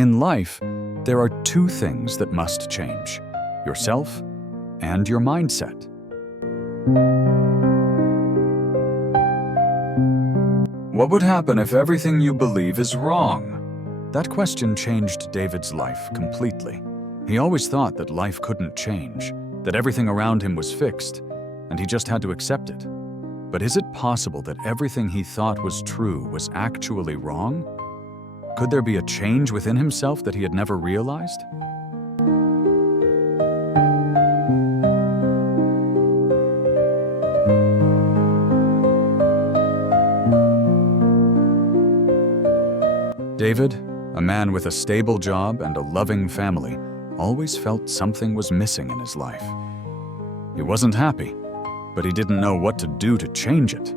In life, there are two things that must change: yourself and your mindset. What would happen if everything you believe is wrong? That question changed David's life completely. He always thought that life couldn't change, that everything around him was fixed, and he just had to accept it. But is it possible that everything he thought was true was actually wrong? Could there be a change within himself that he had never realized? David, a man with a stable job and a loving family, always felt something was missing in his life. He wasn't happy, but he didn't know what to do to change it.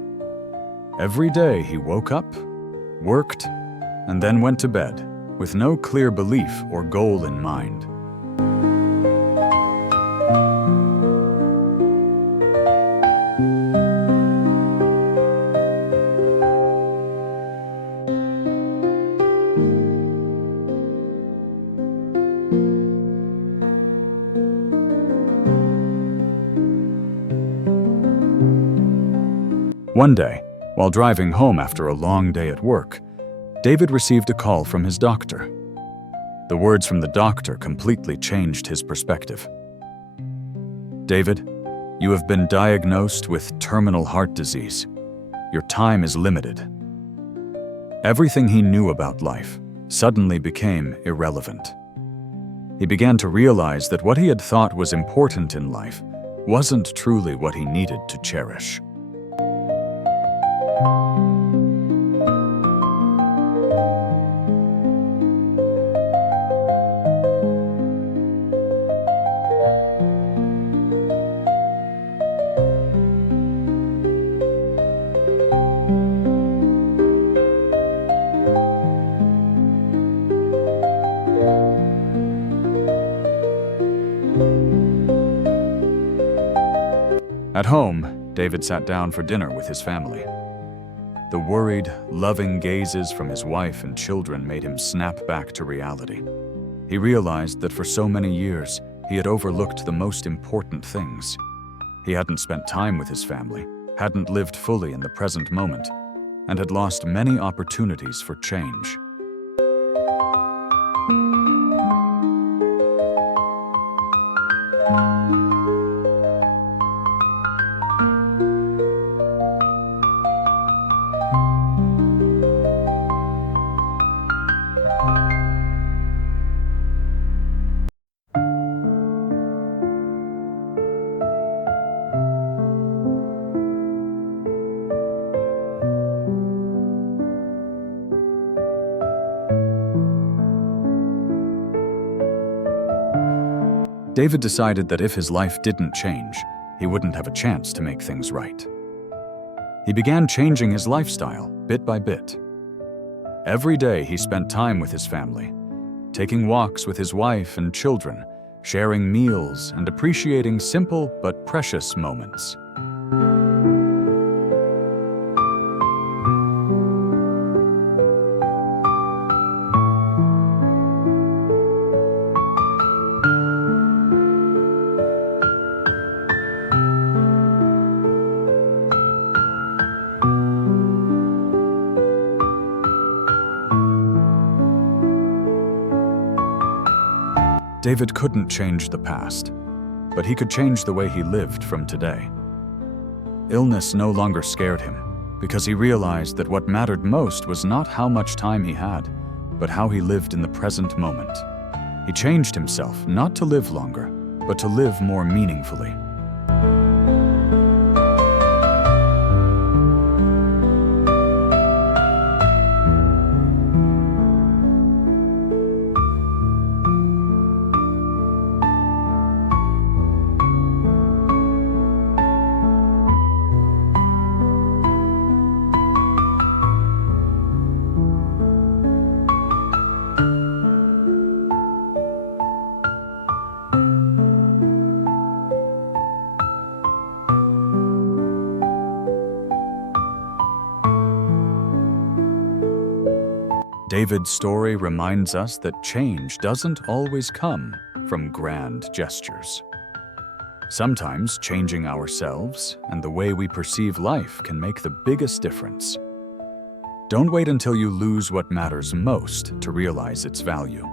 Every day he woke up, worked, and then went to bed with no clear belief or goal in mind. One day, while driving home after a long day at work, David received a call from his doctor. The words from the doctor completely changed his perspective. "David, you have been diagnosed with terminal heart disease. Your time is limited." Everything he knew about life suddenly became irrelevant. He began to realize that what he had thought was important in life wasn't truly what he needed to cherish. At home, David sat down for dinner with his family. The worried, loving gazes from his wife and children made him snap back to reality. He realized that for so many years, he had overlooked the most important things. He hadn't spent time with his family, hadn't lived fully in the present moment, and had lost many opportunities for change. David decided that if his life didn't change, he wouldn't have a chance to make things right. He began changing his lifestyle bit by bit. Every day he spent time with his family, taking walks with his wife and children, sharing meals and appreciating simple but precious moments. David couldn't change the past, but he could change the way he lived from today. Illness no longer scared him, because he realized that what mattered most was not how much time he had, but how he lived in the present moment. He changed himself not to live longer, but to live more meaningfully. David's story reminds us that change doesn't always come from grand gestures. Sometimes changing ourselves and the way we perceive life can make the biggest difference. Don't wait until you lose what matters most to realize its value.